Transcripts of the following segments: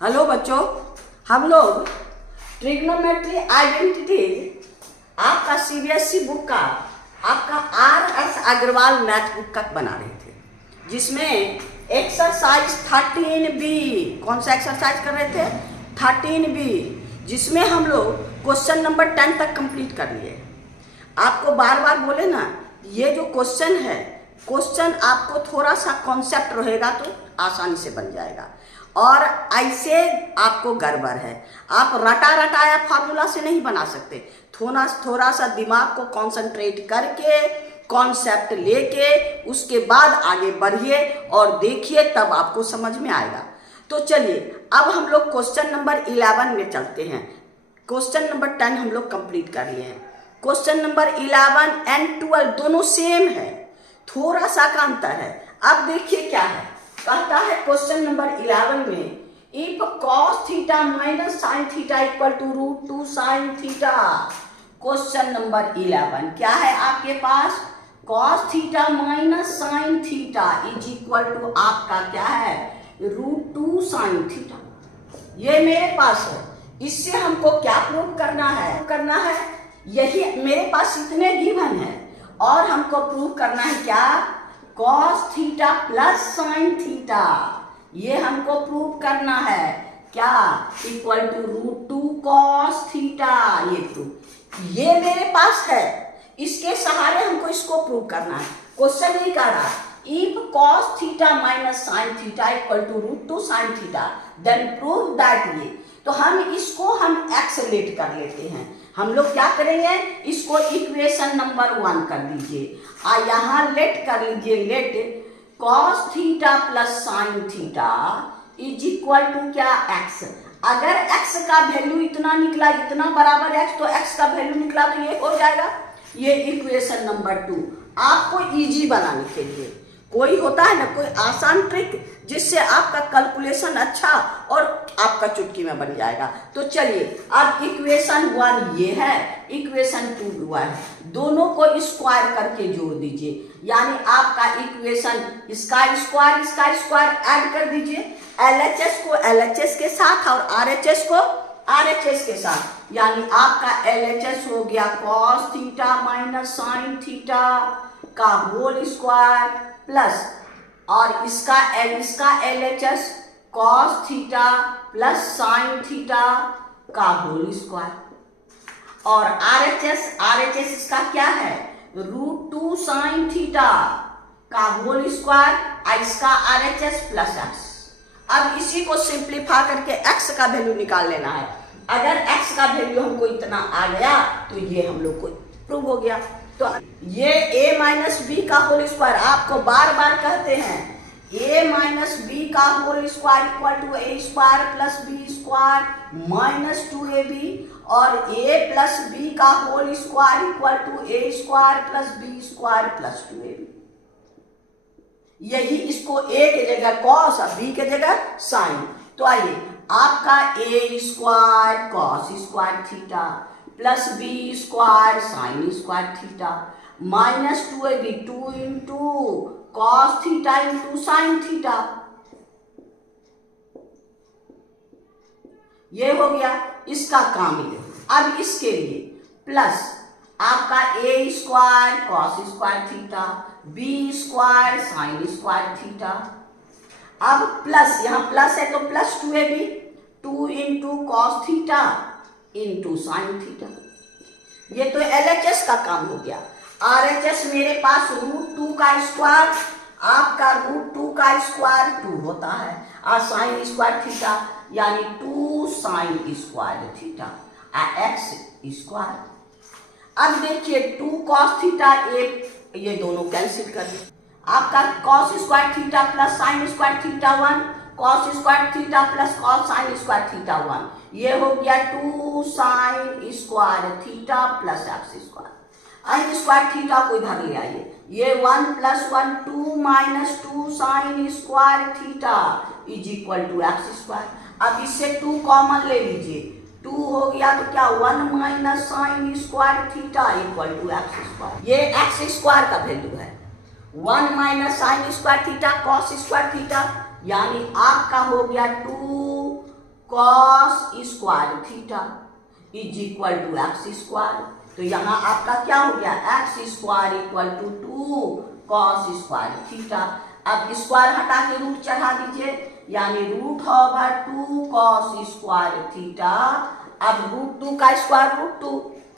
Hello बच्चों, हम लोग ट्रिग्नोमेट्री आइडेंटिटीज आपका सीबीएसई बुक का आपका RS अग्रवाल मैथ बुक का बना रहे थे, जिसमें एक्सरसाइज 13B, कौन सा एक्सरसाइज कर रहे थे? 13B, जिसमें हम लोग क्वेश्चन नंबर 10 तक कंप्लीट कर लिए। आपको बार बार बोले ना, ये जो क्वेश्चन है, क्वेश्चन आपको थोड़ा सा कॉन्सेप्ट रहेगा तो आसानी से बन जाएगा, और ऐसे आपको गड़बड़ है। आप रटा रटाया फार्मूला से नहीं बना सकते। थोड़ा सा दिमाग को कंसंट्रेट करके कॉन्सेप्ट लेके उसके बाद आगे बढ़िए और देखिए, तब आपको समझ में आएगा। तो चलिए अब हम लोग क्वेश्चन नंबर 11 में चलते हैं। क्वेश्चन नंबर 10 हम लोग कंप्लीट कर लिए हैं। क्वेश्चन नंबर 11 एंड 12 दोनों सेम है, थोड़ा सा का अंतर है। अब देखिए क्या है, कहता है क्वेश्चन नंबर 11 में, if cos theta minus sine theta equal to √2 sine theta. Question number 11 क्या है आपके पास? cos theta minus sine theta is equal to आपका क्या है? √2 साइन थीटा। ये मेरे पास है। इससे हमको क्या प्रूव करना है यही मेरे पास इतने गिवन है, और हमको प्रूव करना है क्या? cos theta plus sine theta, ये हमको प्रूव करना है क्या? Equal to √2 cos theta. ये प्रूफ ये मेरे पास है, इसके सहारे हमको इसको प्रूव करना है। क्वेश्चन ये कह रहा है if cos theta minus sine theta equal to √2 sine theta then prove that. ये तो हम एक्स लेट कर लेते हैं। हम लोग क्या करेंगे, इसको इक्वेशन नंबर 1 कर दीजिए, और यहाँ लेट कर लीजिए। Let cos theta plus sine theta is equal to क्या? x। अगर x का वैल्यू इतना निकला, इतना बराबर x, तो x का वैल्यू निकला तो ये हो जाएगा। ये इक्वेशन नंबर 2 आपको इजी बनाने के लिए। कोई होता है ना कोई आसान ट्रिक, जिससे आपका कैलकुलेशन अच्छा और आपका चुटकी में बन जाएगा। तो चलिए अब इक्वेशन 1 ये है, इक्वेशन 2 हुआ है, दोनों को स्क्वायर करके जोड़ दीजिए। यानी आपका इक्वेशन इसका स्क्वायर ऐड कर दीजिए, LHS को LHS के साथ और RHS को RHS के साथ। यानी आपका LHS हो गया cos theta minus sine theta का होल स्क्वायर प्लस, और इसका LHS cos theta plus sine theta का होल स्क्वायर, और RHS इसका क्या है? √2 साइन थीटा का होल स्क्वायर, इसका RHS प्लस x। अब इसी को सिंप्लीफाई करके x का वैल्यू निकाल लेना है। अगर x का वैल्यू हमको इतना आ गया तो ये हम लोग को प्रूव हो गया। तो ये a माइनस बी का होल स्क्वायर, आपको बार बार कहते हैं a माइनस बी का whole square equal to a square plus b square minus 2ab, और a प्लस b का whole square equal to a square plus b square plus 2ab। यही इसको a के जगह cos और b के जगह साइन। तो आइए, आपका a square cos square theta plus b square sine square theta minus 2ab 2 into cos theta into sine theta, ये हो गया इसका काम। ये अब इसके लिए प्लस आपका a square cos square theta b square sine square theta. अब प्लस, यहाँ प्लस है तो plus 2ab 2 into cos theta into sine theta. ये तो LHS का काम हो गया। RHS मेरे पास √2 का स्क्वायर, आपका √2 का स्क्वायर 2 होता है, और साइन स्क्वायर थीटा यानी 2 sine square theta x square. अब देखिए 2 cos थीटा, ये दोनों कैंसिल कर दिए। आपका cos square theta plus sine square theta 1, cos square theta plus cos sine square theta 1, ये हो गया 2 sine square theta plus x square. अब स्क्वायर थीटा को इधर ले आइए, ये 1 plus 1 2 minus 2 sine square theta is equal to x square. अब इससे 2 कॉमन ले लीजिए, 2 हो गया तो क्या 1 minus sine square theta equal to x square. ये x स्क्वायर का वैल्यू है, 1 minus sine square theta cos square theta, यानी आपका हो गया 2 cos square theta is equal to x square. तो यहाँ आपका क्या हो गया, x square equal to 2 cos square theta. अब स्क्वायर हटा के रूट चढ़ा दीजिए, यानी रूट होगा 2 कॉस स्क्वायर थीटा। अब √2 का स्क्वायर √2,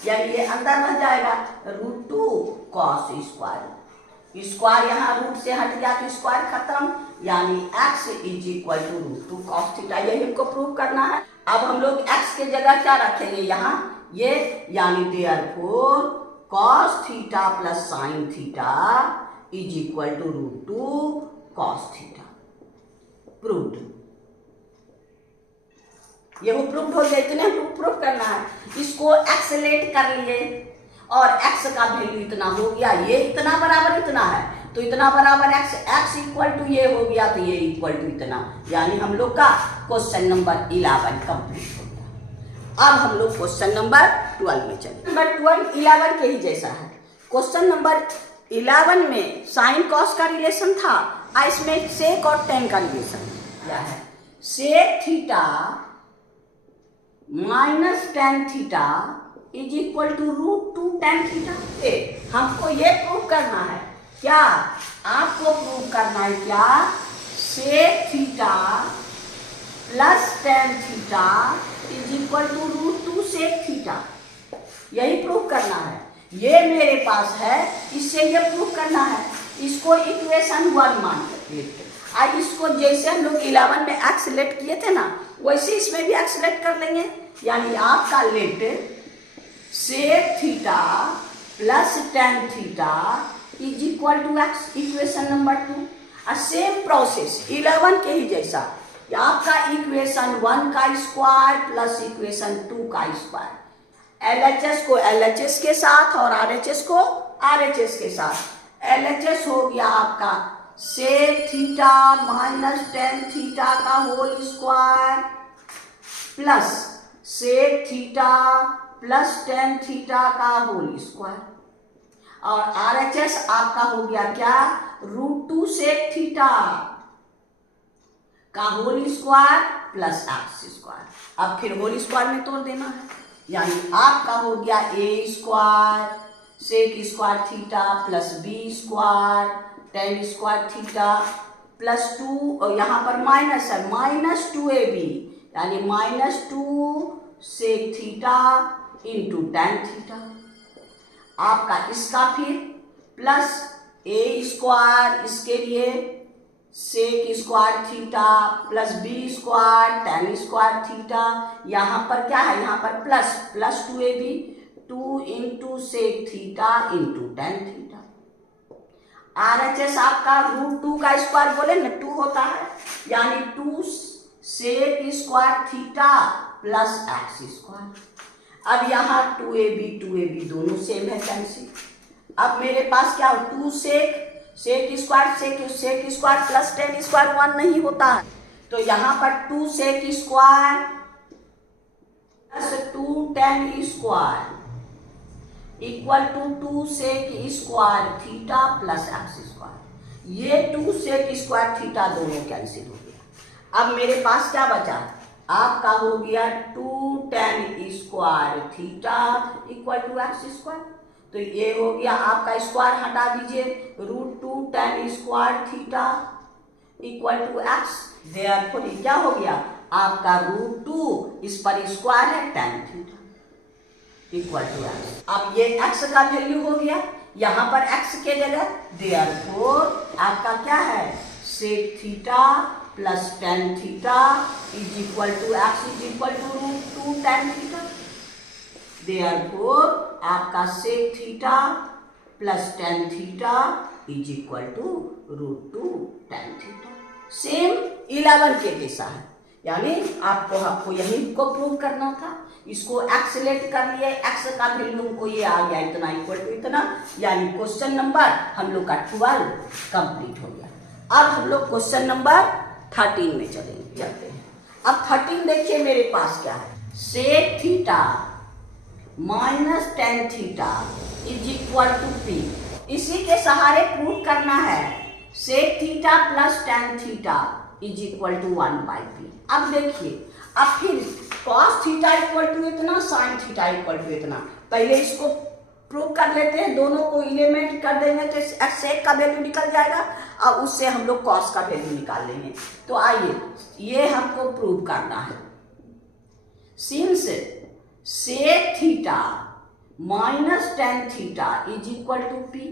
यानी ये अंदर बन जाएगा √2 कॉस स्क्वायर। स्क्वायर यहाँ रूट से हट गया तो स्क्वायर खत्म, यानी x is equal to √2 cos theta. यही हमको प्रूव करना है। अब हम लोग x के जगह क्या रखेंगे यहाँ, ये, यानी therefore cos theta plus sine theta is equal to √2 cos theta. Proved. ये वो प्रूव्ड हो गया, इतने प्रूव करना है। इसको एक्सलेट कर लिए और x का वैल्यू इतना हो गया, ये इतना बराबर इतना है, तो इतना बराबर x इक्वल टू ये हो गया, तो ये इक्वल टू इतना, यानी हम लोग का क्वेश्चन नंबर 11 कंप्लीट हो गया। अब हम लोग क्वेश्चन नंबर 12 में चले। नंबर 12 11 के ही जैसा है। क्वेश्चन नंबर 11 में साइन कॉस का रिलेशन था, इसमें सेक और टेन का रिलेशन क्या है। Sec theta minus tan theta is equal to √2 tan theta. हमको ये प्रूव करना है, क्या आपको प्रूव करना है क्या, sec theta plus tan theta is equal to √2 sec theta. यही प्रूव करना है। ये मेरे पास है, इससे ये प्रूव करना है। इसको इक्वेशन 1 मान कर लिखते। आज इसको जैसे हम लोग 11 में एक्सलेट किए थे ना, वैसे इसमें भी एक्सलेट कर लेंगे, यानी आपका let sec theta plus tan theta is equal to x, equation number 2। और सेम प्रोसेस 11 के ही जैसा, आपका इक्वेशन 1 का स्क्वायर प्लस इक्वेशन 2 का स्क्वायर, LHS को LHS के साथ और RHS को RHS के साथ। LHS हो गया आपका sec theta minus tan theta का whole square plus sec theta plus tan theta का होल स्क्वायर, और RHS आपका हो गया क्या, √2 सेक थीटा का whole square plus x square. अब फिर होल स्क्वायर में तोड़ देना है, यानी आपका हो गया a square sec square theta plus b square tan square theta plus 2, और यहाँ पर माइनस है, -2ab, यानी -2 sec theta into tan theta. आपका इसका फिर प्लस a स्क्वायर, इसके लिए sec square theta plus b square tan square theta. यहाँ पर क्या है, यहाँ पर plus 2ab 2 into sec theta into tan theta. RHS आपका √2 का स्क्वायर बोले ना 2 होता है, यानी 2 sec square theta plus x square. अब यहाँ 2ab दोनों सेम है कैंसिल। अब मेरे पास क्या हो, 2 sec square plus tan square 1 नहीं होता है, तो यहाँ पर 2 sec square plus 2 tan square equal to 2 sec square theta plus x square. ये 2 सेक स्क्वायर थीटा दोनों कैंसिल हो गया। अब मेरे पास क्या बचा, आपका हो गया 2 tan square theta equal to x square. तो ये हो गया आपका स्क्वायर हटा दीजिए, √2 tan square theta equal to x. Therefore क्या हो गया आपका √2, इस पर स्क्वायर है tan theta equal to x. अब ये x का वैल्यू हो गया, यहाँ पर x के जगह, देयरफॉर आपका क्या है, sec theta plus tan theta is equal to x is equal to √2 tan theta. Therefore आपका sec theta plus tan theta is equal to √2 tan theta. Same 11 के जैसा है, यानी आपको यही को प्रूव करना था। इसको एक्सलेट कर लिए, x का वैल्यू हमको ये आ गया इतना इक्वल टू इतना, यानी क्वेश्चन नंबर हम लोग का 12 कंप्लीट हो गया। अब हम लोग क्वेश्चन नंबर 13 में चलते हैं। अब 13 देखिए मेरे पास क्या है, sec theta minus tan theta is equal to p। इसी के सहारे प्रूव करना है sec theta plus tan theta is equal to 1/p। अब देखिए अब फिर cos थीटा इक्वल टू इतना, साइन थीटा इक्वल टू इतना। पहले इसको प्रूव कर लेते हैं, दोनों को एलिमेंट कर देंगे तो सेक का वैल्यू निकल जाएगा और उससे हम लोग कॉस का वैल्यू निकाल लेंगे। तो आइए ये हमको प्रूव करना है। Since sec theta minus tan theta is equal to p,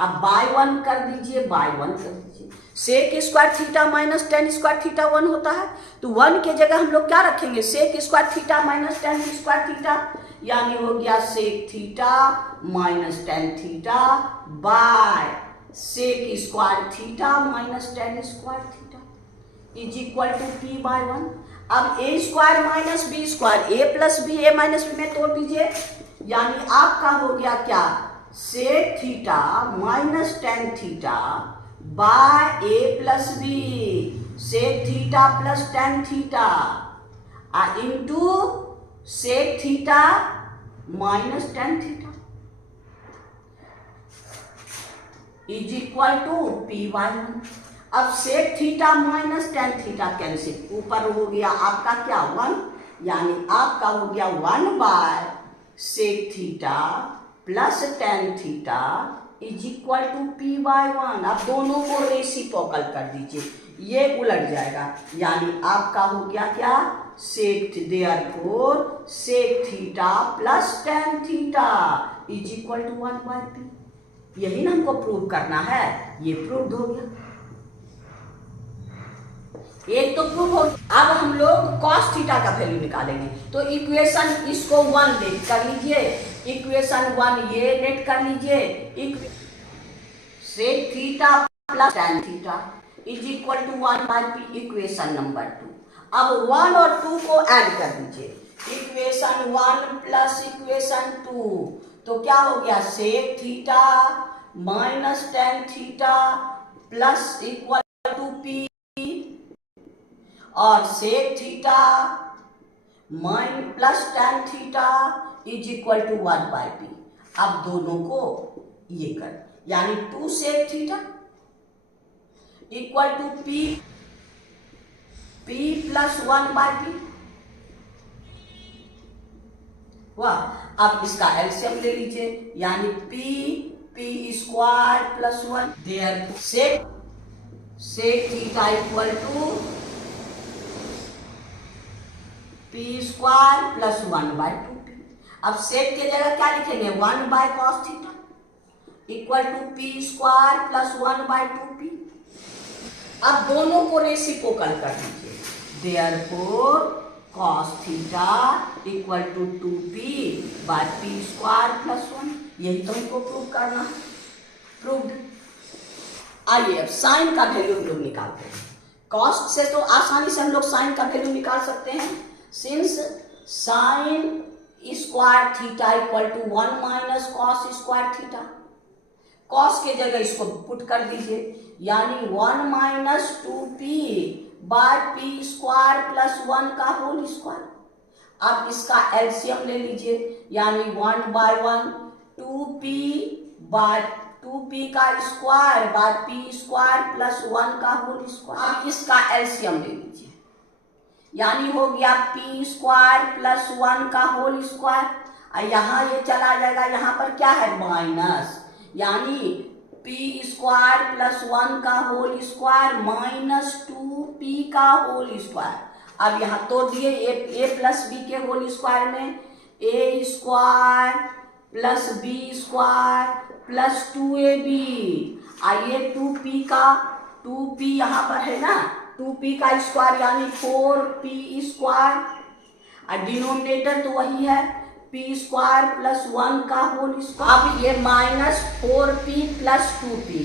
अब बाय वन कर दीजिए, बाय वन कर दीजिए। Sec square theta minus tan square theta one होता है, तो वन के जगह हम लोग क्या रखेंगे, sec square theta minus tan square theta, यानी हो गया sec theta minus tan theta by sec square theta minus tan square theta is equal to p by one. अब A square minus B square, A plus B A minus B में तोड़ दीजिए, यानी आपका हो गया क्या, sec theta minus tan theta by A plus B, sec theta plus tan theta into sec theta minus tan theta is equal to p by one. अब sec theta minus tan theta cancel, ऊपर हो गया आपका क्या, one, यानी आपका हो गया one by sec theta plus tan theta is equal to p by one. अब दोनों को रेसिप्रोकल कर दीजिए, ये उलट जाएगा, यानी आपका हो गया क्या, sec, therefore sec theta plus tan theta is equal to one by p. यही ना हमको प्रूव करना है, ये प्रूव हो गया, एक तो प्रूव हो। अब हम लोग cos थीटा का वैल्यू निकालेंगे, तो इक्वेशन इसको वन लेट कर लीजिए, इक्वेशन वन ये लेट कर लीजिए, sec theta plus tan theta is equal to one by p, equation number two. अब वन और टू को ऐड कर दीजिए, equation one plus equation two, तो क्या हो गया, sec theta minus tan theta plus equal to p और sec theta minus plus tan theta is equal to one by p. अब दोनों को ये कर, यानी two sec theta equal to p, P plus one by p हुआ। अब इसका एलसीएम ले लीजिए, यानी p, p square plus one, there sec theta equal to p square plus one by two p. अब सेक के जगह क्या लिखेंगे, one by cos theta equal to p square plus one by two p. अब दोनों को reciprocal कर दीजिए, therefore cos theta equal to two p by p square plus one. यही तो हमको प्रूव करना है, प्रूव्ड। आइए अब साइन का वैल्यू हम लोग निकालते हैं। कॉस से तो आसानी से हम लोग साइन का वैल्यू निकाल सकते हैं, since sine square theta equal to one minus cos square theta, cos के जगह इसको पुट कर दीजिए, यानी one minus two p by p square plus one का होल स्क्वायर। अब इसका एलसीएम ले लीजिए, यानी one by one, two p by two p का square by p square plus one का होल स्क्वायर। अब इसका एलसीएम ले लीजिए, यानी हो गया पी स्क्वायर प्लस वन का होल स्क्वायर, और यहाँ ये चला जाएगा, यहाँ पर क्या है माइनस, यानी पी स्क्वायर प्लस वन का whole square minus two p का होल स्क्वायर। अब यहाँ तोड़ दिए, ए प्लस बी के होल स्क्वायर में a square plus b square plus two a b, आइए टू पी का, टू पी यहाँ पर है ना, टू पी का स्क्वायर यानी फोर पी स्क्वायर, और डिनोमिनेटर तो वही है पी स्क्वायर प्लस वन का होल स्क्वायर। अब ये minus four p plus two p,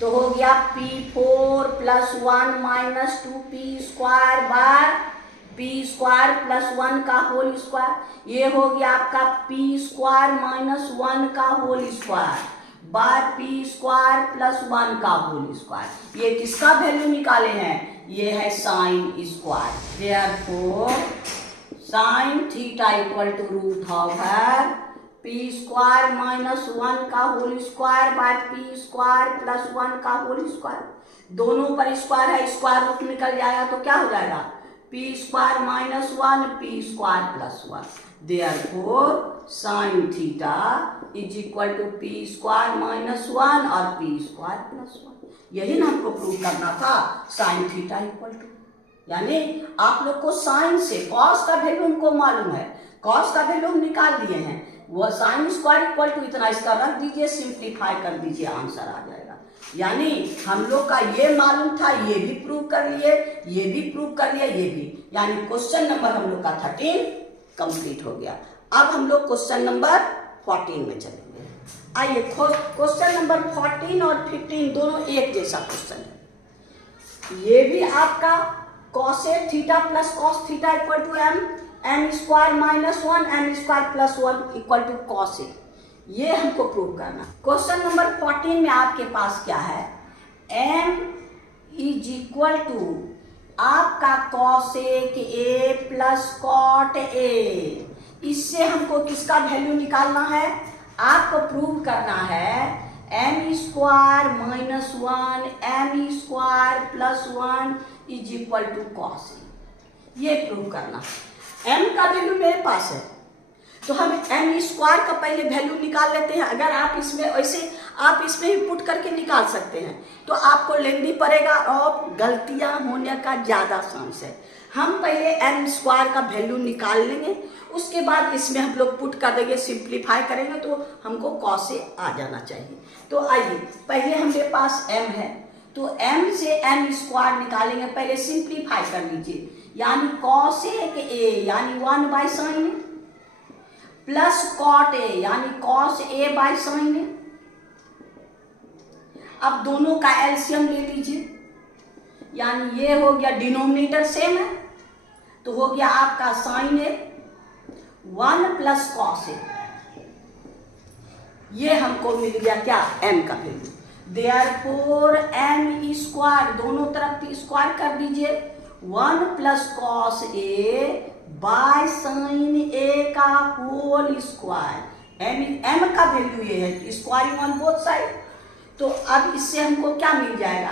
तो हो गया p four plus one minus two p square by p square plus one का होल स्क्वायर। ये हो गया आपका पी स्क्वायर माइनस वन का whole square by p square plus one का होल स्क्वायर। ये किसका वैल्यू निकाले हैं, ये है sine square. Therefore sine theta equal to root over p square minus one का whole square by p square plus one का होल स्क्वायर। दोनों पर स्क्वायर है, स्क्वायर रूट निकल जाएगा तो क्या हो जाएगा, p square minus 1 p square plus 1। Therefore sine theta is equal to p square minus 1 और पी स्क्वायर प्लस 1। यही ना हमको प्रूव करना था, साइन थीटा इक्वल टू, यानी आप लोग को साइन से कॉस का वैल्यू हमको मालूम है, कॉस का वैल्यू हम निकाल दिए हैं, वो साइन स्क्वायर इक्वल टू इतना, इसका रख दीजिए, सिंप्लीफाई कर दीजिए, आंसर आ जाएगा। यानी हम लोग का ये मालूम था, ये भी प्रूव कर लिए, ये भी प्रूव कर लिया, ये भी, यानी क्वेश्चन नंबर हम लोग का 13 कंप्लीट हो गया। अब हम लोग क्वेश्चन नंबर 14 में चलेंगे। आइए, क्वेश्चन नंबर 14 और 15 दोनों एक जैसा क्वेश्चन है। ये भी आपका cosec theta plus cos theta equal to M square minus 1 M square plus 1 equal to cosec, ये हमको प्रूव करना। क्वेश्चन नंबर 14 में आपके पास क्या है, m इज इक्वल टू आपका cosec A plus cot A. इससे हमको किसका वैल्यू निकालना है, आपको प्रूव करना है m square minus 1 M square plus 1 is equal to cos a, ये प्रूव करना। m का वैल्यू मेरे पास है, तो हम एम स्क्वायर का पहले वैल्यू निकाल लेते हैं। अगर आप इसमें ऐसे आप इसमें ही पुट करके निकाल सकते हैं तो आपको लेंदी पड़ेगा और गलतियां होने का ज़्यादा चांस है। हम पहले एम स्क्वायर का वैल्यू निकाल लेंगे, उसके बाद इसमें हम लोग पुट कर देंगे, सिंप्लीफाई करेंगे तो हमको कॉस से आ जाना चाहिए। तो आइए, पहले हमारे पास m है, तो m से एम स्क्वायर निकालेंगे, पहले सिंप्लीफाई कर लीजिए, यानी कॉसेक ए यानी 1 by sine plus cot A यानी cos A by sine A. अब दोनों का एलसीएम ले लीजिए, यानी ये हो गया, डिनोमिनेटर सेम है तो हो गया आपका sign A 1 plus cos a, ये हमको मिल गया क्या, m का वैल्यू। देयरफॉर m स्क्वायर, दोनों तरफ स्क्वायर कर दीजिए, 1 plus cos a by sine ए का होल स्क्वायर। m का वैल्यू ये है, स्क्वायरिंग ऑन बोथ साइड। तो अब इससे हमको क्या मिल जाएगा,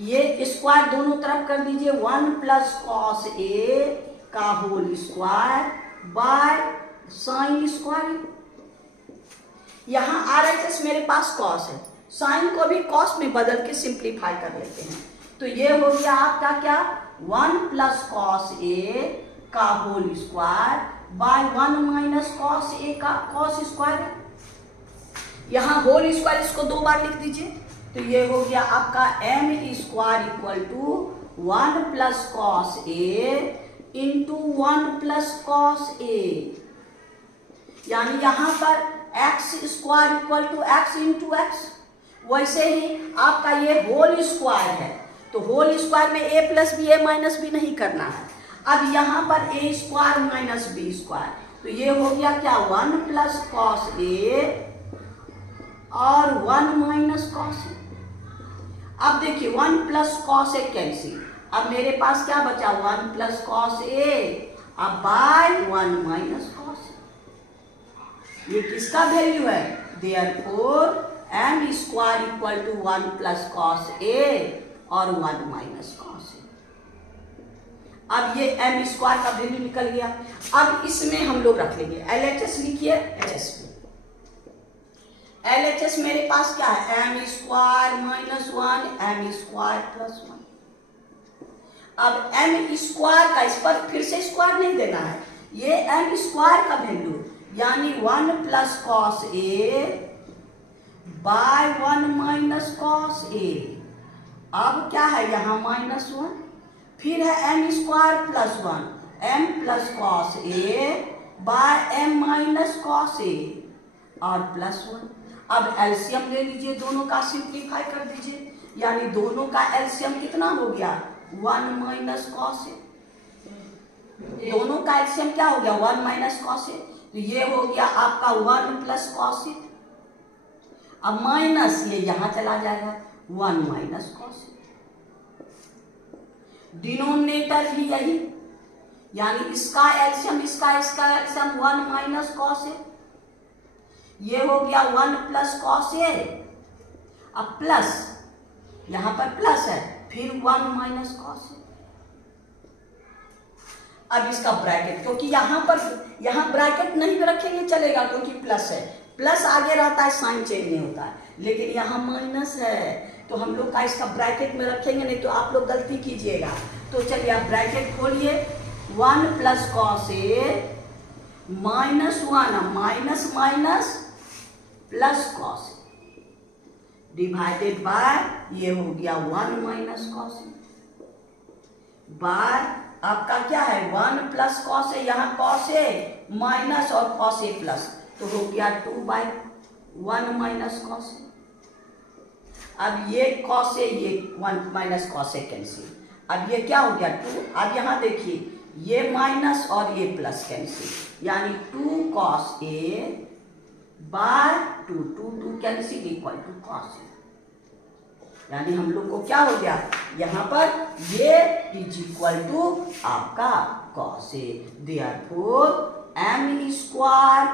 ये स्क्वायर दोनों तरफ कर दीजिए, 1 प्लस कॉस ए का whole square by sine square. यहाँ RHS मेरे पास कॉस है, साइन को भी कॉस में बदल के सिंप्लीफाई कर लेते हैं, तो ये हो गया आपका क्या, 1 प्लस कॉस ए का whole square by 1 minus cos ए का कॉस स्क्वायर। यहाँ होल स्क्वायर इसको 2 बार लिख दीजिए, तो ये हो गया आपका m square equal to 1 plus cos a into 1 plus cos a, यानी यहाँ पर x square equal to x into x. वैसे ही आपका ये होल स्क्वायर है, तो होल स्क्वायर में a plus B a minus b नहीं करना है। अब यहाँ पर a square minus B square, तो ये हो गया क्या, 1 प्लस कॉस ए और 1 माइनस कॉस ए। अब देखिए 1 प्लस कॉस ए कैंसिल, अब मेरे पास क्या बचा, 1 प्लस कॉस ए अब बाय 1 माइनस कॉस ए। ये किसका वैल्यू है, therefore m square equal to 1 plus cos a और 1 माइनस कॉस ए। अब ये m स्क्वायर का वैल्यू निकल गया। अब इसमें हम लोग रख लेंगे LHS, लिखिए HS में। LHS मेरे पास क्या है, m square minus 1 m square plus 1। अब m स्क्वायर का इस पर फिर से स्क्वायर नहीं देना है, ये m स्क्वायर का वैल्यू यानी 1 plus cos a by 1 minus cos a. अब क्या है, यहाँ -1, फिर है m square plus 1 m plus cos a by m minus cos a और प्लस 1। अब एलसीएम ले लीजिए, दोनों का सिंप्लीफाई कर दीजिए, यानी दोनों का एलसीएम कितना हो गया, 1 माइनस कॉस ए। दोनों का एलसीएम क्या हो गया, 1 माइनस कॉस ए, तो ये हो गया आपका 1 प्लस कॉस ए। अब माइनस ये यहां चला जाएगा, 1 माइनस कॉस ए। डिनोमिनेटर भी यही, यानी इसका एलसीएम इसका एलसीएम 1 माइनस कॉस ए, ये हो गया 1 प्लस कॉस ए। अब प्लस यहां पर प्लस है, फिर 1 माइनस कॉस ए। अब इसका ब्रैकेट, क्योंकि यहाँ ब्रैकेट नहीं रखेंगे चलेगा क्योंकि प्लस है, प्लस आगे रहता है साइन चेंज नहीं होता है, लेकिन यहाँ माइनस है तो हम लोग का इसका ब्रैकेट में रखेंगे, नहीं तो आप लोग गलती कीजिएगा। तो चलिए आप ब्रैकेट खोलिए, 1 plus cos A minus 1 minus minus plus cos divided by ये हो गया 1 माइनस कॉस बाय आपका क्या है 1 प्लस कॉस है, यहाँ कॉस ए माइनस और कॉस ए प्लस, तो हो गया 2/1 माइनस कॉस ए। अब ये कॉस ए ये 1 माइनस कॉस ए कैंसिल, अब ये क्या हो गया 2। अब यहाँ देखिए ये माइनस और ये प्लस कैंसिल, यानी 2 cos a by 2 cancel equal to cos a, यानी हम लोग को क्या हो गया यहाँ पर ये इज इक्वल टू आपका cos A. Therefore m square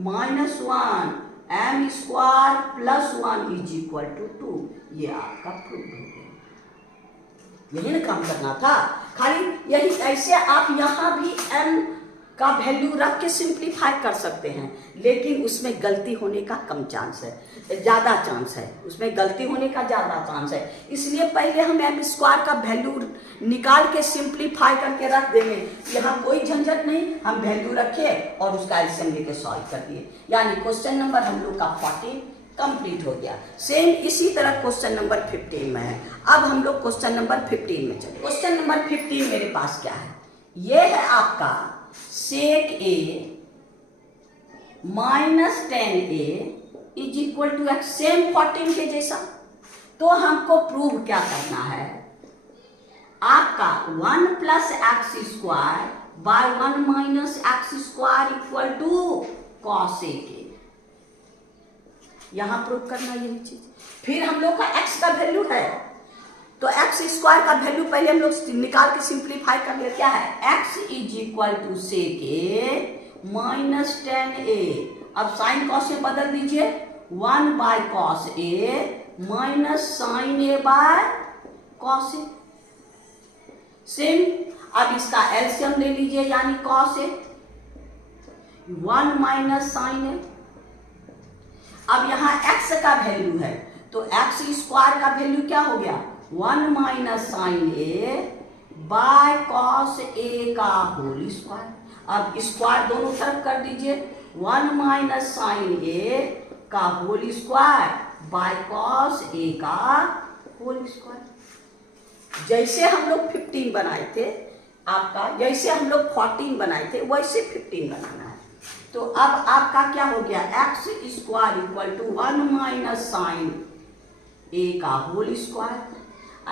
minus 1 m square plus 1 is equal to 2, ये आपका प्रूव हो गया। यही ना काम करना था, खाली यही। ऐसे आप यहाँ भी m का वैल्यू रख के सिंप्लीफाई कर सकते हैं, लेकिन उसमें गलती होने का कम चांस है, ज़्यादा चांस है, उसमें गलती होने का ज़्यादा चांस है। इसलिए पहले हम m स्क्वायर का वैल्यू निकाल के सिंप्लीफाई करके रख देंगे, यहाँ कोई झंझट नहीं, हम वैल्यू रखे और उसका एलसीएम लेके सॉल्व कर दिए, यानी क्वेश्चन नंबर हम लोग का 14 कंप्लीट हो गया। सेम इसी तरह क्वेश्चन नंबर 15 में है। अब हम लोग क्वेश्चन नंबर 15 में चले। क्वेश्चन नंबर 15 मेरे पास क्या है, ये है आपका sec A minus 10a is equal to x, same 14 के जैसा। तो हमको प्रूव क्या करना है, आपका 1 plus x square by 1 minus x square equal to cos a के, यहां प्रूव करना यही चीज। फिर हम लोग का x का वैल्यू है, तो एक्स स्क्वायर का वैल्यू पहले हम लोग निकाल के सिंप्लीफाई कर ले, क्या है x is equal to sec A minus 10a। अब साइन कॉस से बदल दीजिए, 1 by cos A minus sine A by cos A. Same, अब इसका एलसीएम ले लीजिए, यानी cos A 1 minus sine A. अब यहाँ x का वैल्यू है, तो x स्क्वायर का वैल्यू क्या हो गया 1 minus sine A by cos ए का होल स्क्वायर। अब स्क्वायर दोनों तरफ कर दीजिए, 1 माइनस साइन ए का होल स्क्वायर बाय कॉस ए का होल स्क्वायर। जैसे हम लोग 15 बनाए थे आपका, जैसे हम लोग 14 बनाए थे, वैसे 15 बनाना है। तो अब आपका क्या हो गया x square equal to 1 minus sine ए का होल स्क्वायर।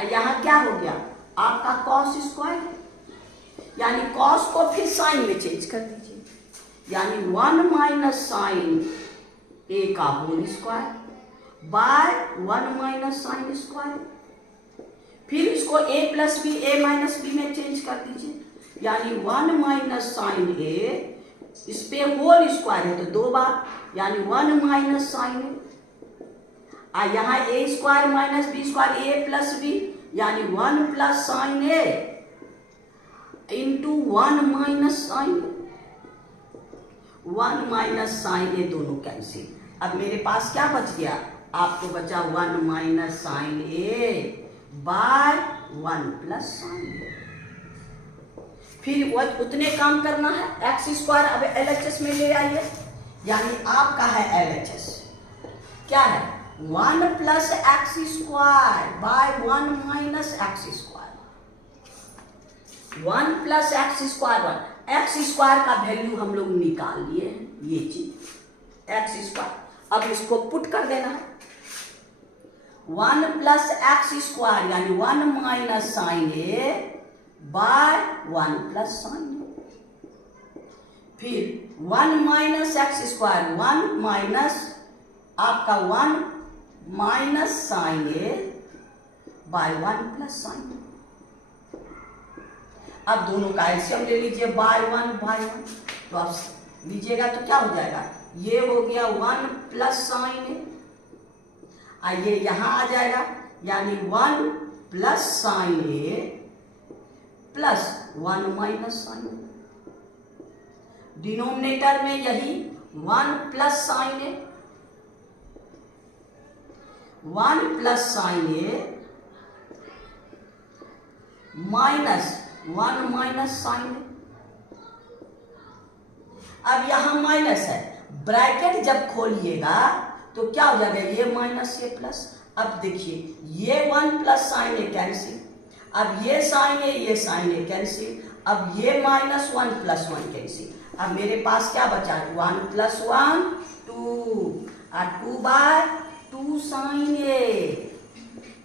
यहाँ क्या हो गया आपका कॉस स्क्वायर, यानी कॉस को फिर साइन में चेंज कर दीजिए, यानी 1 माइनस साइन ए का whole square by 1 minus sine square. फिर इसको a plus B a minus B में चेंज कर दीजिए, यानी 1 माइनस साइन ए, इस पे होल स्क्वायर है तो 2 बार, यानी 1 माइनस साइन ए। यहाँ a square minus B square A plus b, यानी 1 plus sine a into 1 minus sine, 1 minus sine a दोनों कैंसिल। अब मेरे पास क्या बच गया, आपको बचा 1 minus sine A by 1 plus sine ए। फिर उतने काम करना है, एक्स स्क्वायर अब एलएचएस में ले आइए, यानी आपका है एलएचएस क्या है 1 plus x square by 1 minus x square. 1 plus x square, 1 x square का वैल्यू हम लोग निकाल लिए, ये चीज एक्स स्क्वायर। अब इसको पुट कर देना है, 1 प्लस एक्स स्क्वायर यानी 1 minus sine A by 1 plus sine ए। फिर 1 माइनस एक्स स्क्वायर, 1 माइनस आपका 1 minus sine A by 1 plus sine A. अब दोनों का एलसीएम ले लीजिए, बाय 1 बाय 1, तो आप लीजिएगा तो क्या हो जाएगा, ये हो गया 1 प्लस साइन ए, ये यहां आ जाएगा, यानी 1 प्लस साइन ए प्लस 1 माइनस साइन ए। डिनोमिनेटर में यही 1 plus sine A, 1 plus sine A minus 1 minus sine A. अब यहां माइनस है, ब्रैकेट जब खोलिएगा तो क्या हो जाएगा, ये माइनस ये प्लस। अब देखिए ये 1 प्लस साइन ए कैंसिल, अब ये साइन ए ये साइन ए कैंसिल, अब ये माइनस 1 प्लस 1 कैंसिल। अब मेरे पास क्या बचा, 1 प्लस 1 2 और 2 बाय 2 साइन ए,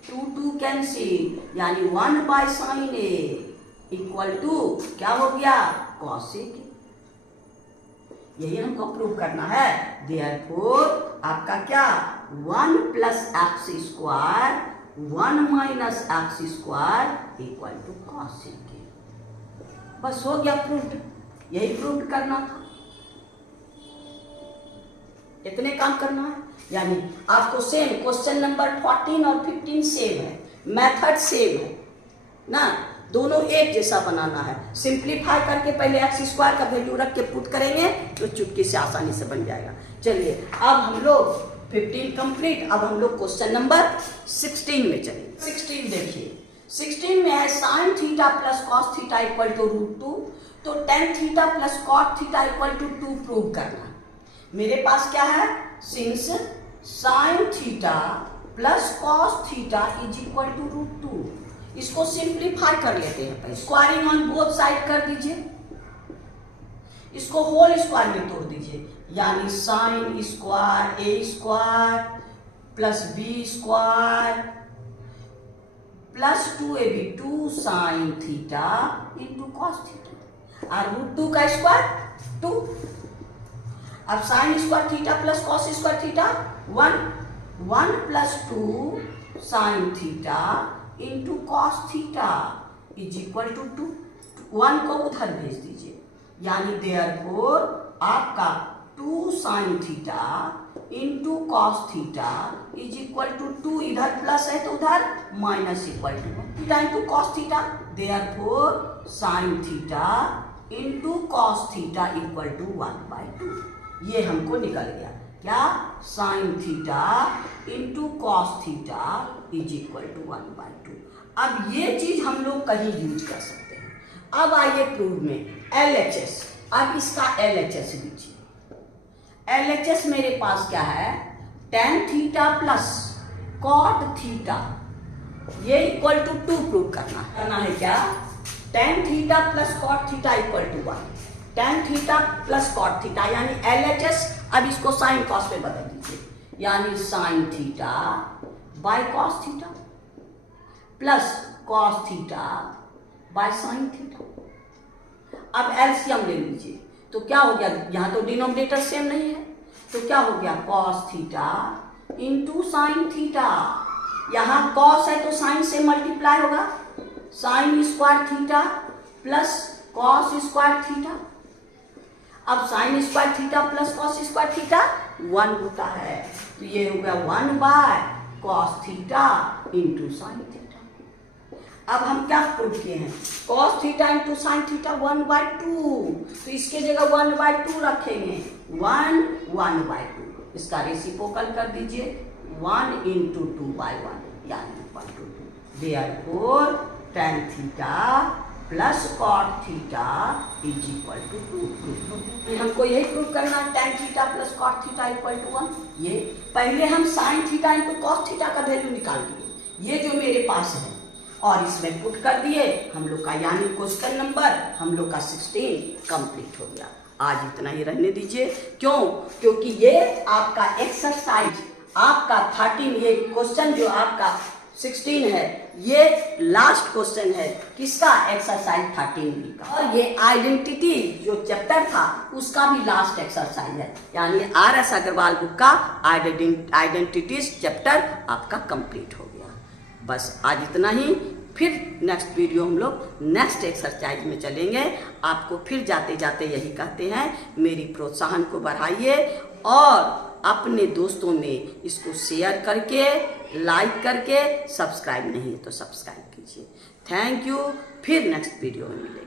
2 कैंसिल, यानी 1 by sine A equal to क्या हो गया, कॉसेक। यही हमको प्रूव करना है। देयरफॉर आपका क्या, 1 plus x square 1 minus x square equal to cosec. बस हो गया प्रूव, यही प्रूव करना था, इतने काम करना है। यानी आपको सेम क्वेश्चन नंबर 14 और 15 सेम है, मेथड सेम है ना, दोनों एक जैसा बनाना है। सिंप्लीफाई करके पहले एक्स स्क्वायर का वैल्यू रख के पुट करेंगे तो चुटकी से आसानी से बन जाएगा। चलिए अब हम लोग 15 कंप्लीट, अब हम लोग क्वेश्चन नंबर 16 में चलेंगे। 16 देखिए, 16 में है sine theta plus cos theta equal to √2, तो tan theta plus cot theta equal to 2 prove करना। मेरे पास क्या है, since sine theta plus cos theta is equal to √2, इसको सिंप्लीफाई कर लेते हैं। स्क्वायरिंग ऑन बोथ साइड कर दीजिए, इसको होल स्क्वायर में तोड़ दीजिए, यानी sine square a square plus b square plus 2ab 2 sine theta into cos theta, और √2 का स्क्वायर 2। अब sine square theta plus cos square theta 1 plus 2 sine theta into cos theta is equal to 2। 1 को उधर भेज दीजिए, यानी therefore आपका 2 sine theta into cos theta is equal to 2, इधर प्लस है तो उधर minus equal to 1 theta into cos theta, therefore sine theta into cos theta equal to 1/2। ये हमको निकल गया क्या, sine theta into cos theta is equal to 1/2। अब ये चीज हम लोग कहीं यूज कर सकते हैं। अब आइए प्रूव में LHS, अब इसका LHS लीजिए। LHS मेरे पास क्या है, tan theta plus cot theta, ये इक्वल टू 2 प्रूव करना है क्या, tan theta plus cot theta equal to 1, tan theta plus cot theta, यानी LHS। अब इसको साइन कॉस पे बदल दीजिए, यानी sine theta by cos theta plus cos theta by sine theta. अब एलसीएम ले लीजिए, तो क्या हो गया, यहां तो डिनोमिनेटर सेम नहीं है, तो क्या हो गया, cos theta into sine theta. यहां कॉस है तो साइन से मल्टीप्लाई होगा, sine square theta plus cos square theta. अब sine square theta plus cos square theta 1 होता है, तो ये हो गया 1 by cos theta into sine theta. अब हम क्या प्रूव किए हैं, cos theta into sine theta 1/2, तो इसके जगह 1/2 रखेंगे, 1/2। इसका रेसिप्रोकल कर दीजिए, 1 इंटू 2/1 यानी 1/2। Therefore tan theta plus cot theta is equal to 2। हमको यही प्रूव करना है, tan theta plus cot theta equal to 1। ये पहले हम sine theta into cos theta का वैल्यू निकाल दिए, ये जो मेरे पास है, और इसमें पुट कर दिए हम लोग का, यानी क्वेश्चन नंबर हम लोग का 16 कंप्लीट हो गया। आज इतना ही रहने दीजिए, क्यों, क्योंकि ये आपका एक्सरसाइज आपका 13, ये क्वेश्चन जो आपका 16 है, ये लास्ट क्वेश्चन है किसका, एक्सरसाइज 13B का, और ये आइडेंटिटी जो चैप्टर था उसका भी लास्ट एक्सरसाइज है, यानी RS अग्रवाल बुक का आइडेंटिटीज चैप्टर आपका कंप्लीट हो गया। बस आज इतना ही, फिर नेक्स्ट वीडियो हम लोग नेक्स्ट एक्सरसाइज में चलेंगे। आपको फिर जाते जाते यही कहते हैं, मेरी प्रोत्साहन को बढ़ाइए और अपने दोस्तों में इसको शेयर करके, लाइक करके, सब्सक्राइब नहीं तो सब्सक्राइब कीजिए। थैंक यू, फिर नेक्स्ट वीडियो में मिलेंगे।